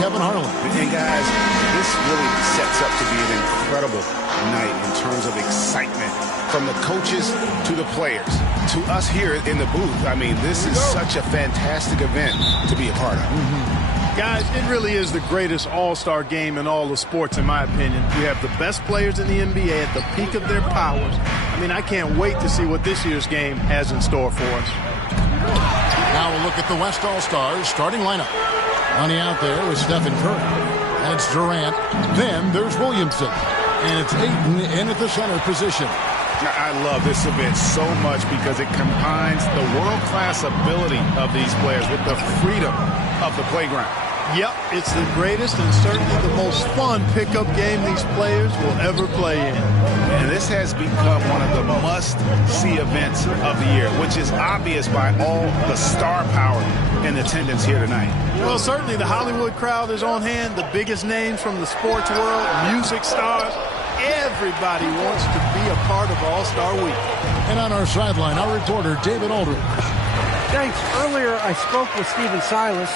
Kevin Harlan. And guys, this really sets up to be an incredible night in terms of excitement from the coaches to the players to us here in the booth. I mean, this is such a fantastic event to be a part of. Guys, it really is the greatest all-star game in all the sports, in my opinion. We have the best players in the NBA at the peak of their powers. I mean, I can't wait to see what this year's game has in store for us. Now we'll look at the West All-Stars starting lineup. Running out there is Stephen Curry. And it's Durant. Then there's Williamson. And it's Ayton in at the center position. I love this event so much because it combines the world-class ability of these players with the freedom of the playground. Yep, it's the greatest and certainly the most fun pickup game these players will ever play in. And this has become one of the must-see events of the year, which is obvious by all the star power in attendance here tonight. Well, certainly the Hollywood crowd is on hand, the biggest names from the sports world, music stars. Everybody wants to be a part of All-Star Week. And on our sideline, our reporter, David Aldridge. Thanks. Earlier, I spoke with Stephen Silas.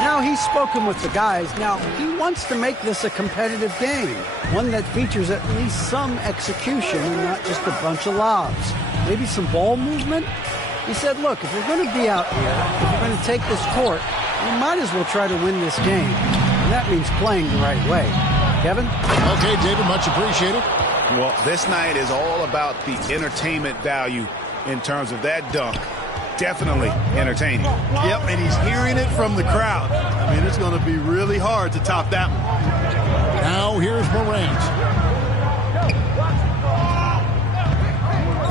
Now he's spoken with the guys. Now, he wants to make this a competitive game, one that features at least some execution and not just a bunch of lobs. Maybe some ball movement. He said, look, if we're going to be out here, if we're going to take this court, we might as well try to win this game. And that means playing the right way. Kevin? Okay, David, much appreciated. Well, this night is all about the entertainment value in terms of that dunk. Definitely entertaining. Yep, and he's hearing it from the crowd. I mean, it's going to be really hard to top that one. Now here's Morant.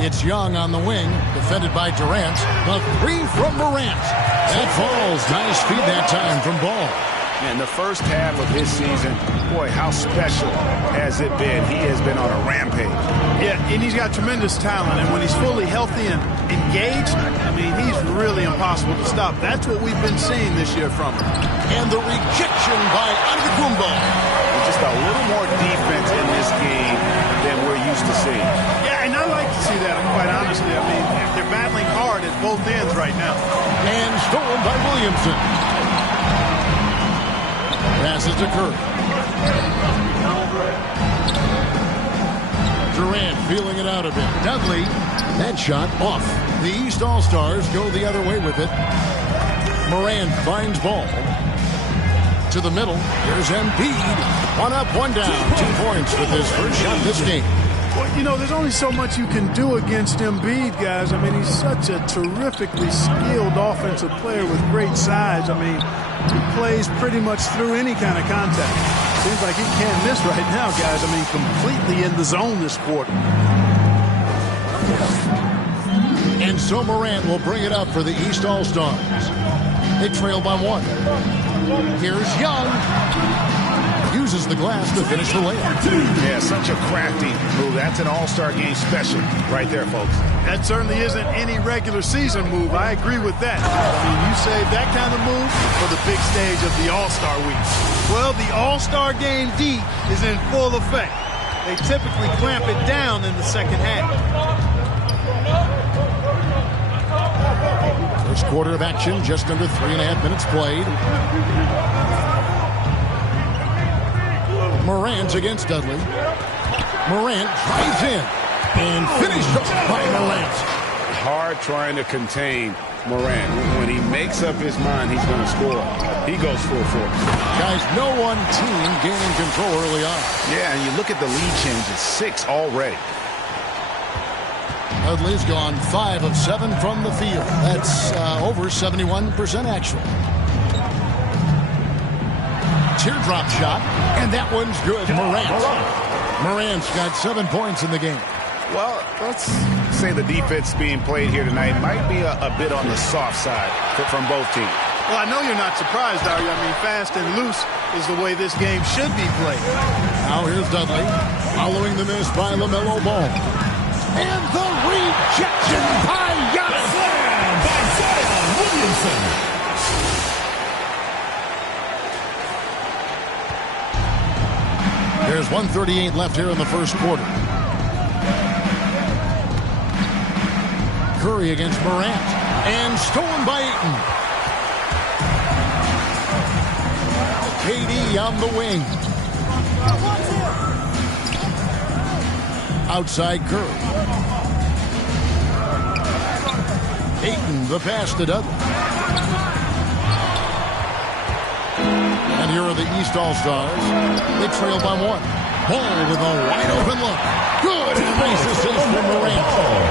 It's Young on the wing, defended by Durant. The three from Morant. That falls. Nice feed that time from Ball. In the first half of his season, boy, how special has it been? He has been on a rampage. Yeah, and he's got tremendous talent, and when he's fully healthy and engaged, I mean, he's really impossible to stop. That's what we've been seeing this year from him. And the rejection by Antetokounmpo. Just a little more defense in this game than we're used to seeing. Yeah, and I like to see that, quite honestly. I mean, they're battling hard at both ends right now. And stolen by Williamson. Passes to Curry. Durant feeling it out a bit. Dudley. That shot off. The East All-Stars go the other way with it. Morant finds Ball. To the middle. There's Embiid. One up, one down. 2 points with his first shot this game. Well, you know, there's only so much you can do against Embiid, guys. I mean, he's such a terrifically skilled offensive player with great size. I mean, he plays pretty much through any kind of contact. Seems like he can't miss right now, guys. I mean, completely in the zone this quarter. And so Morant will bring it up for the East All-Stars. They trail by 1. Here's Young. Uses the glass to finish the layup. Yeah, such a crafty move. That's an all-star game special right there, folks. That certainly isn't any regular season move. I agree with that. I mean, you save that kind of move for the big stage of the All-Star Week. Well, the All-Star Game D is in full effect. They typically clamp it down in the second half. First quarter of action, just under 3.5 minutes played. Morant against Dudley. Morant drives in and finished up by Morant. Hard trying to contain Morant. When he makes up his mind he's going to score, he goes full force. Guys, no one team gaining control early on. Yeah, and you look at the lead change, it's 6 already. Dudley's gone 5 of 7 from the field. That's over 71% actually. Teardrop shot, and that one's good. Morant's got 7 points in the game. Well, let's say the defense being played here tonight might be a bit on the soft side from both teams. Well, I know you're not surprised, are you? I mean, fast and loose is the way this game should be played. Now here's Dudley, following the miss by LaMelo Ball. And the rejection by Giannis. Slam by Zion Williamson. There's 1:38 left here in the first quarter. Curry against Morant. And stolen by Ayton. KD on the wing. Outside Curry. Ayton, the pass to Dudley. And here are the East All-Stars. They trail by 1. Ball with a wide open look. Good. Nice assist from Morant.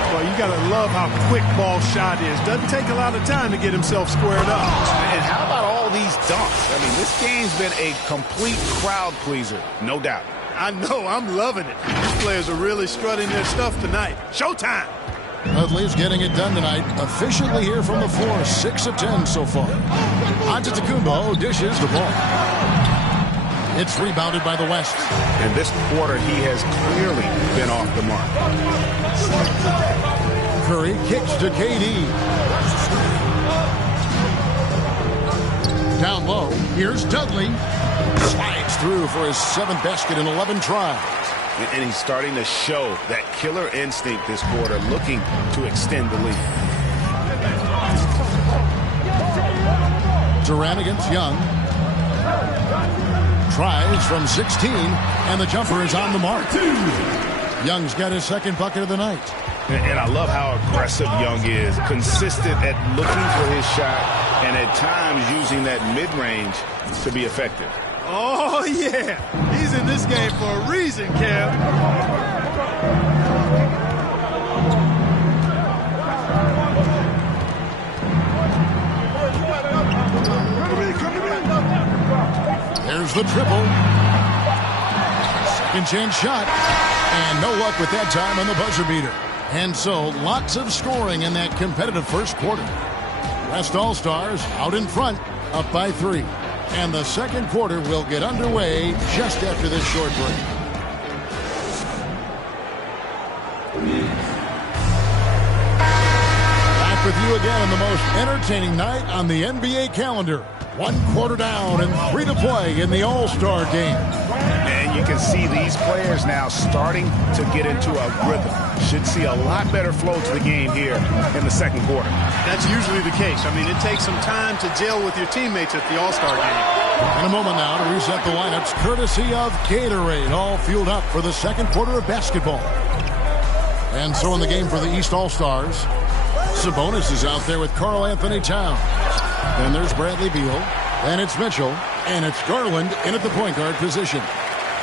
Well, you got to love how quick ball shot is. Doesn't take a lot of time to get himself squared up. And how about all these dunks? I mean, this game's been a complete crowd pleaser, no doubt. I know. I'm loving it. These players are really strutting their stuff tonight. Showtime. Dudley's getting it done tonight. Efficiently here from the floor. 6 of 10 so far. Antetokounmpo dishes the ball. It's rebounded by the West. And this quarter, he has clearly been off the mark. Curry kicks to KD. Down low. Here's Dudley. Slides through for his 7th basket in 11 tries. And he's starting to show that killer instinct this quarter, looking to extend the lead. Durant against Young. Tries from 16, and the jumper is on the mark. Young's got his 2nd bucket of the night. And I love how aggressive Young is. Consistent at looking for his shot, and at times using that mid-range to be effective. Oh, yeah. He's in this game for a reason, Kev. There's the triple. 2nd chance shot. And no luck with that time on the buzzer beater. And so, lots of scoring in that competitive first quarter. West All-Stars out in front, up by 3. And the second quarter will get underway just after this short break. Back with you again on the most entertaining night on the NBA calendar. 1 quarter down and 3 to play in the All-Star game. And you can see these players now starting to get into a rhythm. Should see a lot better flow to the game here in the second quarter. That's usually the case. I mean, it takes some time to gel with your teammates at the All-Star game. In a moment now to reset the lineups, courtesy of Gatorade, all fueled up for the second quarter of basketball. And so in the game for the East All-Stars, Sabonis is out there with Karl Anthony Towns. Then there's Bradley Beal, and it's Mitchell, and it's Garland in at the point guard position.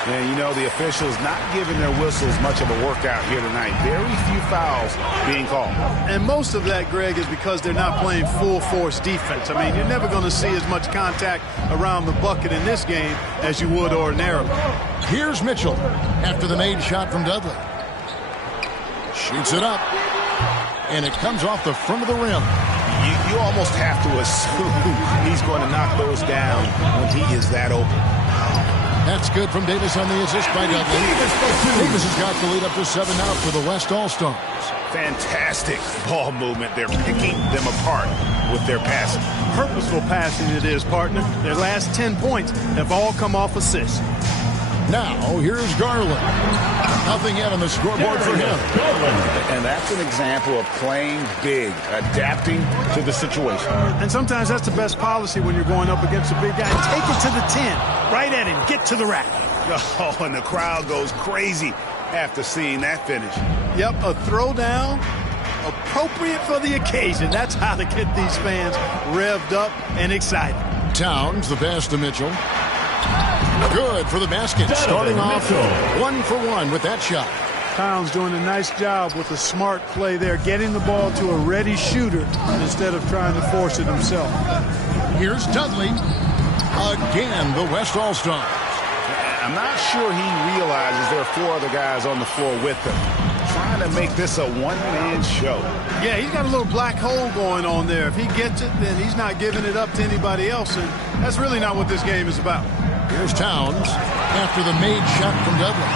And you know, the officials not giving their whistles much of a workout here tonight. Very few fouls being called. And most of that, Greg, is because they're not playing full force defense. I mean, you're never going to see as much contact around the bucket in this game as you would ordinarily. Here's Mitchell after the made shot from Dudley. Shoots it up, and it comes off the front of the rim. You almost have to assume he's going to knock those down when he is that open. That's good from Davis on the assist by Dudley. Davis has got the lead up to 7 now for the West All-Stars. Fantastic ball movement. They're picking them apart with their passing. Purposeful passing it is, partner. Their last 10 points have all come off assists. Now, here's Garland. Nothing yet on the scoreboard for him. And that's an example of playing big, adapting to the situation. And sometimes that's the best policy when you're going up against a big guy. Take it to the 10. Right at him. Get to the rack. Oh, and the crowd goes crazy after seeing that finish. Yep, a throwdown appropriate for the occasion. That's how to get these fans revved up and excited. Towns, the pass to Mitchell. Good for the basket. Starting off 1 for 1 with that shot. Towns doing a nice job with a smart play there, getting the ball to a ready shooter instead of trying to force it himself. Here's Dudley. Again, the West All-Stars. I'm not sure he realizes there are 4 other guys on the floor with him. Trying to make this a one-man show. Yeah, he's got a little black hole going on there. If he gets it, then he's not giving it up to anybody else, and that's really not what this game is about. Here's Towns after the made shot from Dudley.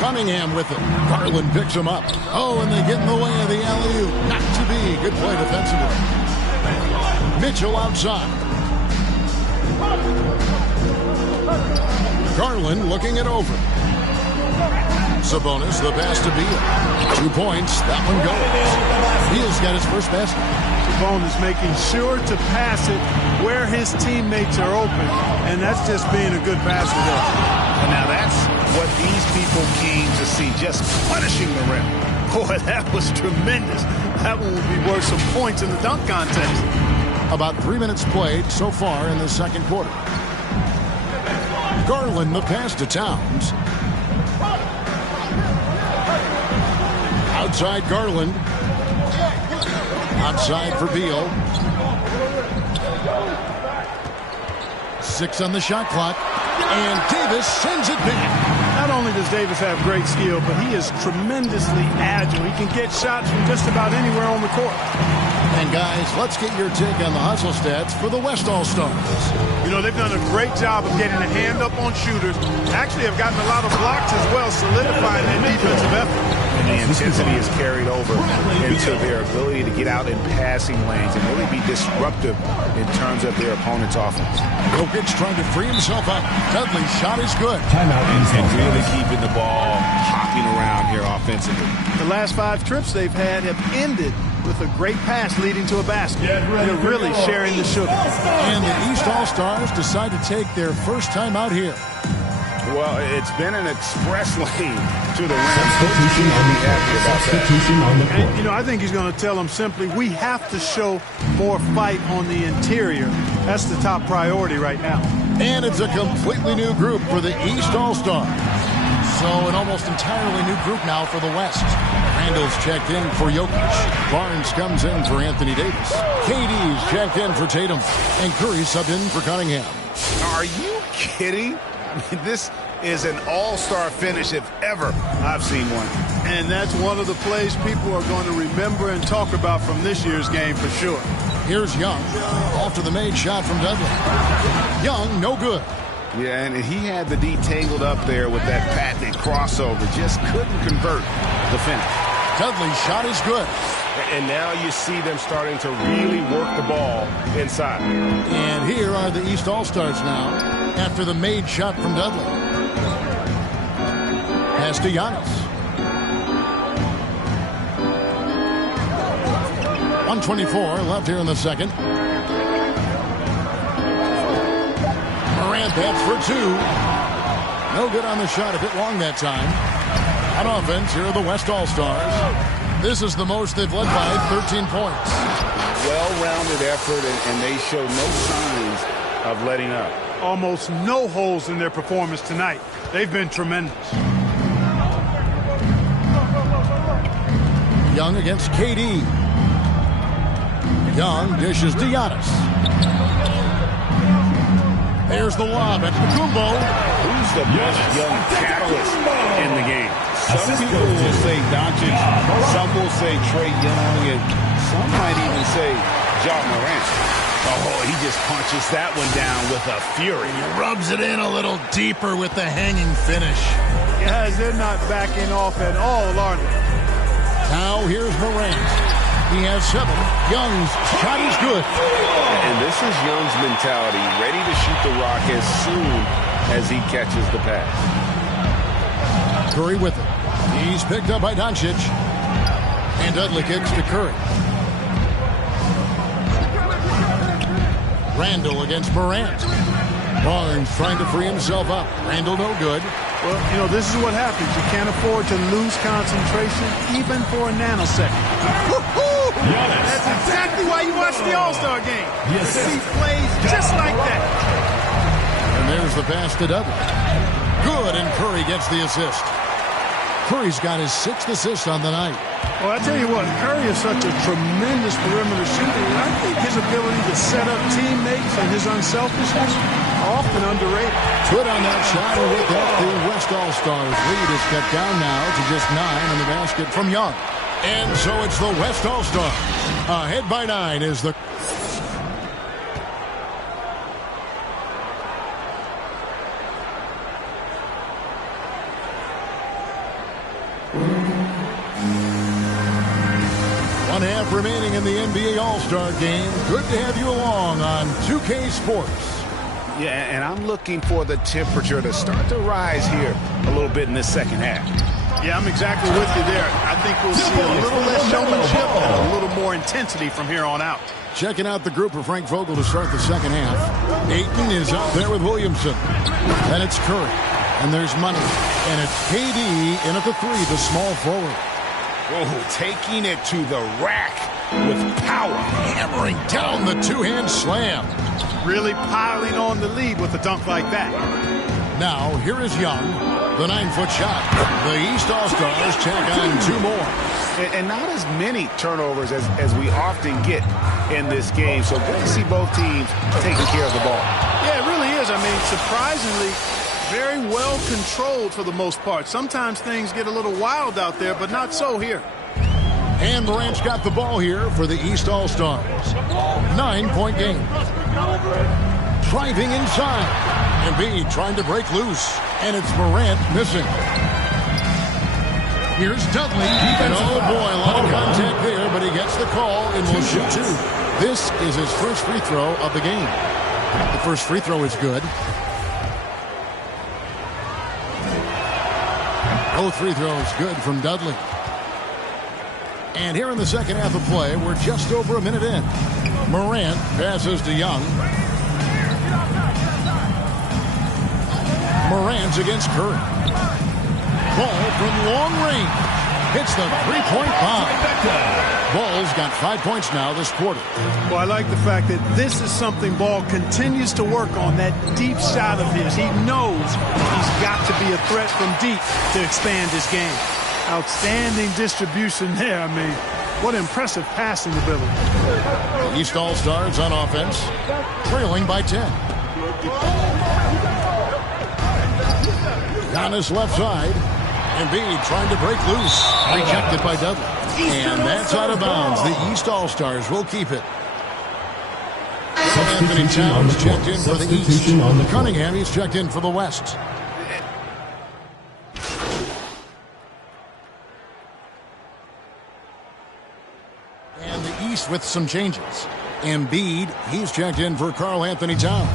Cunningham with it. Garland picks him up. Oh, and they get in the way of the alley-oop. Not to be. Good play defensively. Mitchell outside. Garland looking it over. Sabonis, the pass to Beal. 2 points. That one goes. Beal's got his first basket. Pavone is making sure to pass it where his teammates are open, and that's just being a good passer there. And now that's what these people came to see, just punishing the rim. Boy, that was tremendous. That one would be worth some points in the dunk contest. About 3 minutes played so far in the second quarter. Garland the pass to Towns. Outside Garland. Outside for Beal. 6 on the shot clock. And Davis sends it back. Not only does Davis have great skill, but he is tremendously agile. He can get shots from just about anywhere on the court. And guys, let's get your take on the hustle stats for the West All-Stars. You know, they've done a great job of getting a hand up on shooters. Actually have gotten a lot of blocks as well, solidifying their defensive effort. And the intensity is carried over into their ability to get out in passing lanes and really be disruptive in terms of their opponent's offense. Jokic trying to free himself up. Dudley's shot is good. Timeout. And really keeping the ball hopping around here offensively. The last 5 trips they've had have ended with a great pass leading to a basket. They're really sharing the sugar. And the East All-Stars decide to take their first time out here. Well, it's been an express lane to the rim. Substitution on the court. And, you know, I think he's going to tell them simply, we have to show more fight on the interior. That's the top priority right now. And it's a completely new group for the East All-Stars. So an almost entirely new group now for the West. Randall's checked in for Jokic. Barnes comes in for Anthony Davis. KD's checked in for Tatum. And Curry subbed in for Cunningham. Are you kidding? This is an all-star finish if ever I've seen one. And that's one of the plays people are going to remember and talk about from this year's game for sure. Here's Young. Off to the made shot from Dudley. Young, no good. Yeah, and he had the D tangled up there with that patented crossover. Just couldn't convert the finish. Dudley's shot is good. And now you see them starting to really work the ball inside. And here are the East All-Stars now after the made shot from Dudley. Pass to Giannis. 1:24 left here in the second. Morant bats for 2. No good on the shot, a bit long that time. On offense, here are the West All-Stars. This is the most they've led by 13 points. Well-rounded effort, and they show no signs of letting up. Almost no holes in their performance tonight. They've been tremendous. Young against KD. Young dishes to Giannis. There's the lob at Kumbo. Who's the best young catalyst in the game? Some people will say Doncic, some will say Trae Young, and some might even say Ja Morant. Oh, he just punches that one down with a fury. He rubs it in a little deeper with the hanging finish. Guys, they're not backing off at all, are they? Now here's Morant. He has 7. Young's shot is good. And this is Young's mentality, ready to shoot the rock as soon as he catches the pass. Curry with it. He's picked up by Doncic. And Dudley kicks to Curry. Randall against Morant. Barnes trying to free himself up. Randall no good. Well, you know, this is what happens. You can't afford to lose concentration even for a nanosecond. That's exactly why you watch the All-Star game. To see plays just like that. And there's the pass to Dudley. Good, and Curry gets the assist. Curry's got his 6th assist on the night. Well, I tell you what, Curry is such a tremendous perimeter shooter. And I think his ability to set up teammates and his unselfishness are often underrated. Good on that shot, and with that, the West All-Stars lead is cut down now to just 9 on the basket from Young. And so it's the West All-Stars. Ahead by 9 is the... One half remaining in the NBA All-Star game. Good to have you along on 2K Sports. Yeah, and I'm looking for the temperature to start to rise here a little bit in this second half. Yeah, I'm exactly with you there. I think we'll see a little less showmanship and a little more intensity from here on out. Checking out the group of Frank Vogel to start the second half. Ayton is out there with Williamson. And it's Curry. And there's Money. And it's KD in at the 3, the small forward. Oh, taking it to the rack with power. Hammering down the two-hand slam. Really piling on the lead with a dunk like that. Now, here is Young. The 9-foot shot. The East All-Stars tack on 2 more. And not as many turnovers as we often get in this game. So good to see both teams taking care of the ball. Yeah, it really is. I mean, surprisingly, very well controlled for the most part. Sometimes things get a little wild out there, but not so here. And Morant's got the ball here for the East All-Stars. 9-point game. Driving inside. Embiid trying to break loose. And it's Morant missing. Here's Dudley. And oh boy, a lot of contact there, but he gets the call and will shoot 2. This is his first free throw of the game. The first free throw is good. Both free throws good from Dudley. And here in the second half of play, we're just over a minute in. Morant passes to Young. Morant's against Curry. Ball from long range. Hits the three-point bomb. Ball's got 5 points now this quarter. Well, I like the fact that this is something Ball continues to work on, that deep shot of his. He knows he's got to be a threat from deep to expand his game. Outstanding distribution there. I mean, what impressive passing ability. The East All-Stars on offense, trailing by 10. Giannis left side. Embiid trying to break loose. Rejected by Dudley. And that's out of bounds. The East All-Stars will keep it. Anthony Towns checked in for the East. Cunningham, he's checked in for the West. And the East with some changes. Embiid, he's checked in for Karl Anthony Towns.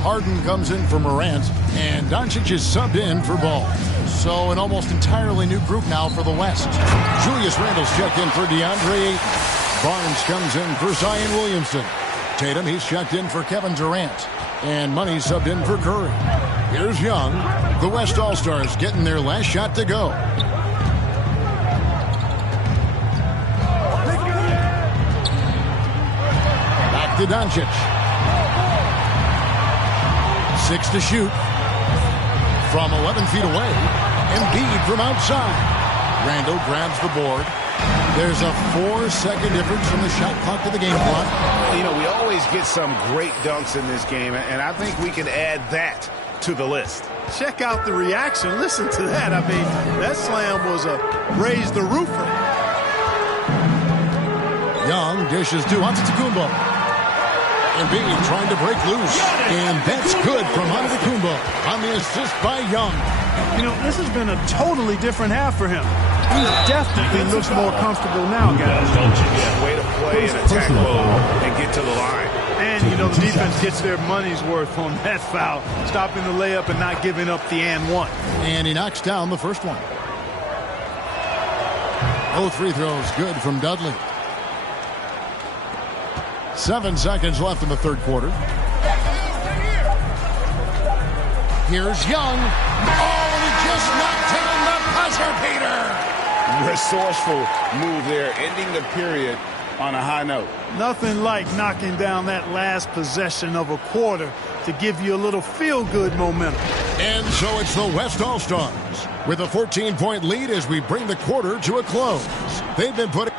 Harden comes in for Morant, and Doncic is subbed in for Ball. So an almost entirely new group now for the West. Julius Randle's checked in for DeAndre Ayton. Barnes comes in for Zion Williamson. Tatum, he's checked in for Kevin Durant. And Money subbed in for Curry. Here's Young. The West All-Stars getting their last shot to go. Back to Doncic. 6 to shoot. From 11 feet away. Embiid from outside. Randle grabs the board. There's a 4-second difference from the shot clock to the game clock. You know, we always get some great dunks in this game, and I think we can add that to the list. Check out the reaction. Listen to that. I mean, that slam was a raise the roofer. Young dishes to Antetokounmpo. Embiid trying to break loose. And that's good from Antetokounmpo on the assist by Young. You know, this has been a totally different half for him. He definitely looks more comfortable now, guys. Yeah, way to play in attack mode and get to the line. And, you know, the defense gets their money's worth on that foul, stopping the layup and not giving up the and one. And he knocks down the first one. Both free throws good from Dudley. 7 seconds left in the third quarter. Here's Young. Oh, and he just knocked down the buzzer beater. Resourceful move there, ending the period on a high note. Nothing like knocking down that last possession of a quarter to give you a little feel-good momentum. And so it's the West All-Stars with a 14-point lead as we bring the quarter to a close. They've been putting...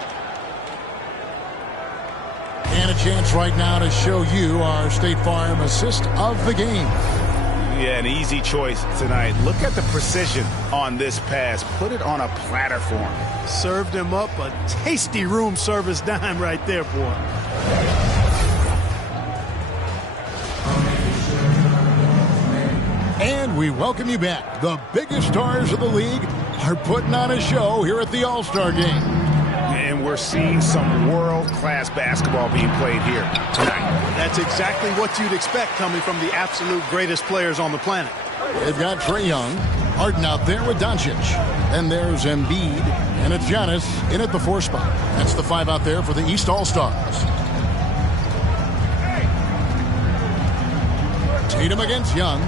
And a chance right now to show you our State Farm assist of the game. Yeah, an easy choice tonight. Look at the precision on this pass. Put it on a platter for him. Served him up a tasty room service dime right there for him. And we welcome you back. The biggest stars of the league are putting on a show here at the All-Star Game. And we're seeing some world-class basketball being played here tonight. That's exactly what you'd expect coming from the absolute greatest players on the planet. They've got Trae Young, Harden out there with Doncic. And there's Embiid. And it's Giannis in at the 4 spot. That's the 5 out there for the East All-Stars. Tatum against Young.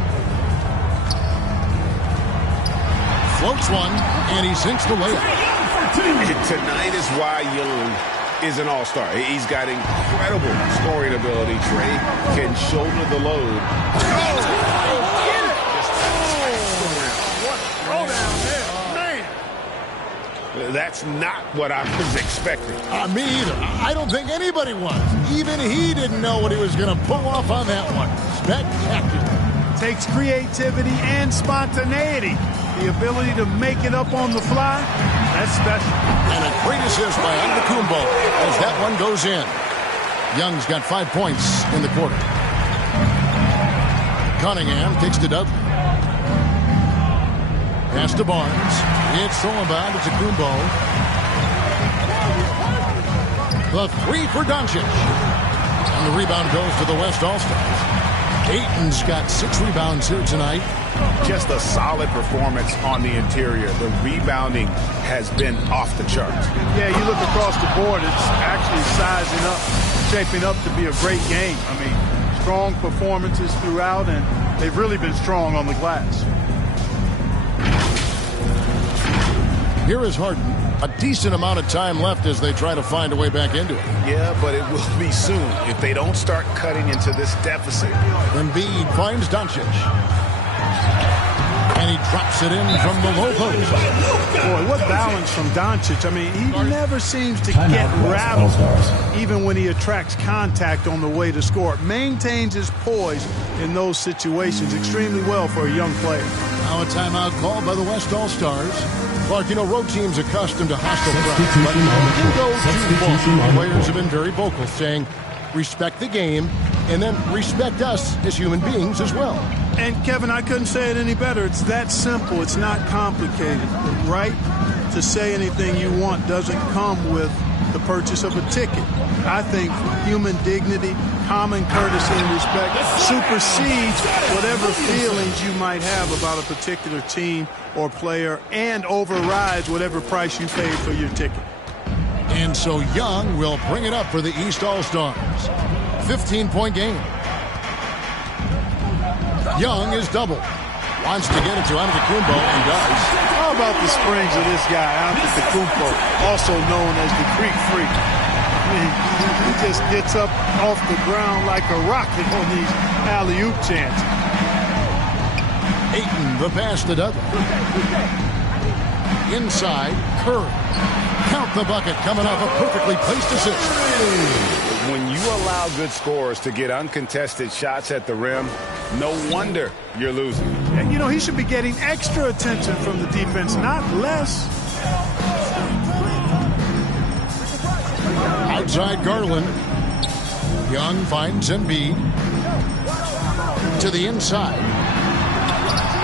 Floats one, and he sinks the layup. Tonight is why Young is an all-star. He's got incredible scoring ability. Trey can shoulder the load. That's not what I was expecting. Me either. I don't think anybody was. Even he didn't know what he was going to pull off on that one. Spectacular. Takes creativity and spontaneity. The ability to make it up on the fly, that's special. And a great assist by Antetokounmpo as that one goes in. Young's got 5 points in the quarter. Cunningham kicks to Dudley. Pass to Barnes. It's thrown by Antetokounmpo. The 3 for Doncic. And the rebound goes to the West All-Stars. Ayton's got 6 rebounds here tonight. Just a solid performance on the interior. The rebounding has been off the charts. Yeah, you look across the board, it's actually sizing up, shaping up to be a great game. I mean, strong performances throughout, and they've really been strong on the glass. Here is Harden. A decent amount of time left as they try to find a way back into it. Yeah, but it will be soon if they don't start cutting into this deficit. Embiid finds Doncic. And he drops it in from the low post. Boy, what balance from Doncic. I mean, he never seems to get rattled, even when he attracts contact on the way to score. Maintains his poise in those situations extremely well for a young player. Now a timeout called by the West All-Stars. Clark, you know, road teams accustomed to hostile crowds, but you go too far. Players have been very vocal, saying, respect the game, and then respect us as human beings as well. And, Kevin, I couldn't say it any better. It's that simple. It's not complicated. The right to say anything you want doesn't come with the purchase of a ticket. I think human dignity, common courtesy, and respect supersedes whatever feelings you might have about a particular team or player and overrides whatever price you paid for your ticket. And so Young will bring it up for the East All-Stars. 15-point game. Young is double. Wants to get it to Antetokounmpo and does. How about the springs of this guy, Antetokounmpo, also known as the Greek Freak? I mean, he just gets up off the ground like a rocket on these alley-oop chances. Ayton, the pass to Dudley. Inside, Curry. Count the bucket coming off a perfectly placed assist. When you allow good scorers to get uncontested shots at the rim, no wonder you're losing. And, you know, he should be getting extra attention from the defense, not less. Outside Garland. Young finds Embiid. To the inside.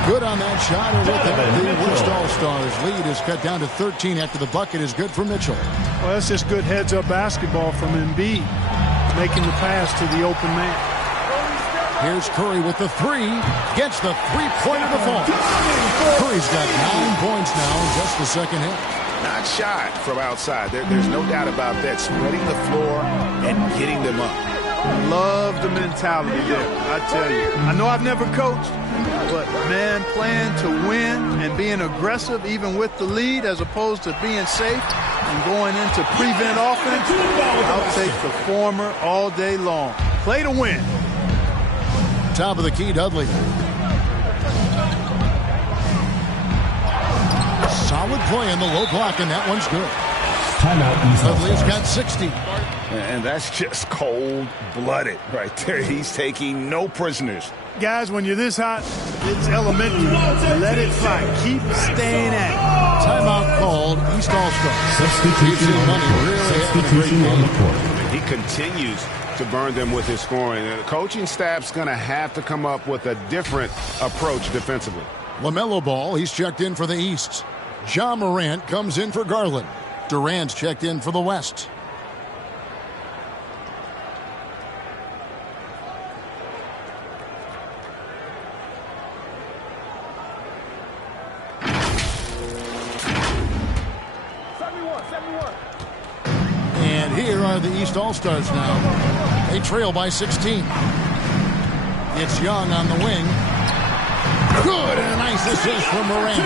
Good on that shot, and with that, the West All-Stars lead is cut down to 13 after the bucket is good for Mitchell. Well, that's just good heads-up basketball from Embiid, making the pass to the open man. Here's Curry with the 3. Gets the three-pointer to fall. Curry's got 9 points now in just the second half. Not shot from outside. There's no doubt about that. Spreading the floor and getting them up. Love the mentality there, I tell you. I know I've never coached, but, man, playing to win and being aggressive even with the lead as opposed to being safe and going into prevent offense, I'll take the former all day long. Play to win. Top of the key, Dudley. Solid play in the low block, and that one's good. Timeout. Dudley's got 60. And that's just cold-blooded right there. He's taking no prisoners. Guys, when you're this hot, it's elementary. Let it fly. Keep staying at it. Timeout called. East All-Stars. Substitution on the court. He continues to burn them with his scoring. And the coaching staff's going to have to come up with a different approach defensively. LaMelo Ball, he's checked in for the East. Ja Morant comes in for Garland. Durant's checked in for the West. And here are the East All-Stars now. They trail by 16. It's Young on the wing. Good, and a nice assist from Morant.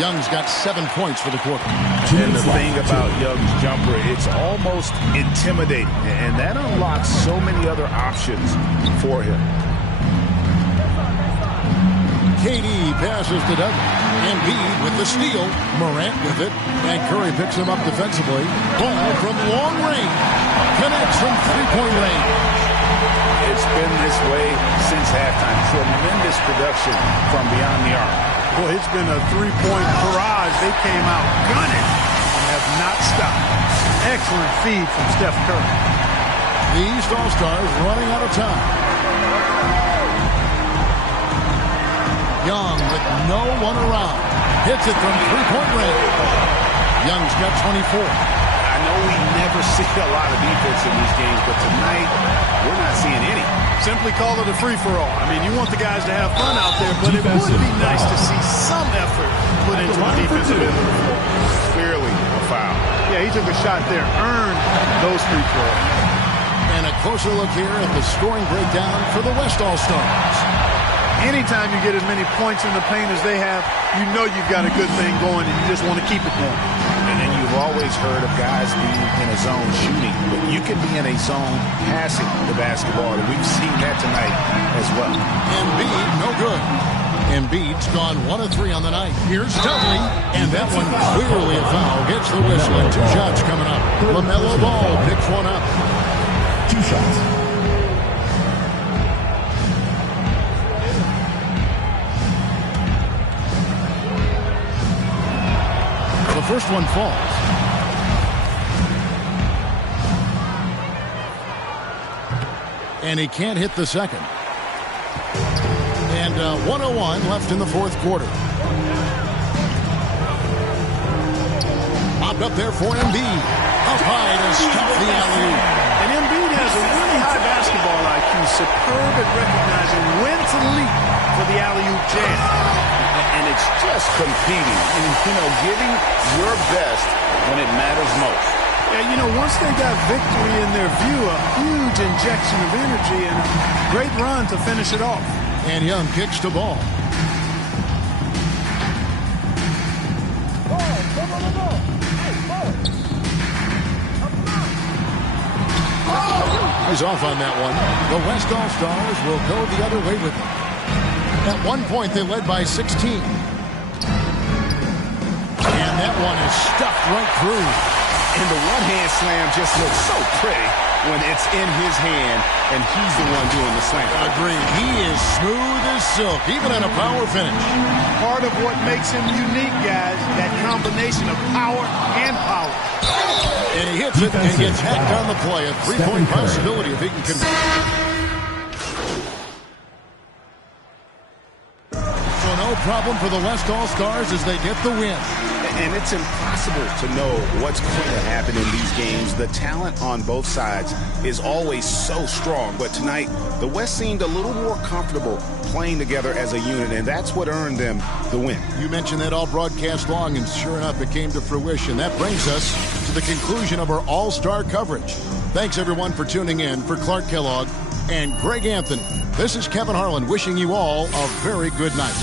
Young's got 7 points for the quarter. And the thing about Young's jumper, it's almost intimidating. And that unlocks so many other options for him. KD passes to Douglas. Embiid with the steal. Morant with it. And Curry picks him up defensively. Ball from long range. Connects from three-point range. It's been this way since halftime. Tremendous production from beyond the arc. Boy, it's been a three-point barrage. They came out gunning and have not stopped. Excellent feed from Steph Curry. The East All-Stars running out of time. Young with no one around. Hits it from three-point range. Young's got 24. I know we never see a lot of defense in these games, but tonight we're not seeing any. Simply call it a free-for-all. I mean, you want the guys to have fun out there, but it would be nice to see some effort put into the defensive end of the floor. Clearly a foul. Yeah, he took a shot there, earned those free throws. And a closer look here at the scoring breakdown for the West All-Stars. Anytime you get as many points in the paint as they have, you know you've got a good thing going, and you just want to keep it going. And then you've always heard of guys being in a zone shooting, but you can be in a zone passing the basketball, and we've seen that tonight as well. Embiid, no good. Embiid's gone 1 of 3 on the night. Here's Dudley, and that one clearly a foul. Gets the whistle, and 2 shots coming up. LaMelo Ball picks one up. 2 shots. The first one falls. And he can't hit the second. And 1:01 left in the fourth quarter. Popped up there for Embiid. Up high to stop the alley-oop. And Embiid has a really high basketball IQ, superb at recognizing when to leap for the alley-oop jam. And it's just competing and, giving your best when it matters most. Yeah, once they got victory in their view, a huge injection of energy and a great run to finish it off. And Young kicks the ball. He's off on that one. The West All-Stars will go the other way with it. At one point, they led by 16. And that one is stuffed right through. And the one-hand slam just looks so pretty when it's in his hand and he's the one doing the slam. Agreed. He is smooth as silk, even on a power finish. Part of what makes him unique, guys, that combination of power and power. And he hits it and gets hacked on the play. A three-point possibility if he can convert. So no problem for the West All-Stars as they get the win. And it's impossible to know what's going to happen in these games. The talent on both sides is always so strong. But tonight, the West seemed a little more comfortable playing together as a unit, and that's what earned them the win. You mentioned that all broadcast long, and sure enough, it came to fruition. That brings us to the conclusion of our All-Star coverage. Thanks, everyone, for tuning in. For Clark Kellogg and Greg Anthony, this is Kevin Harlan wishing you all a very good night.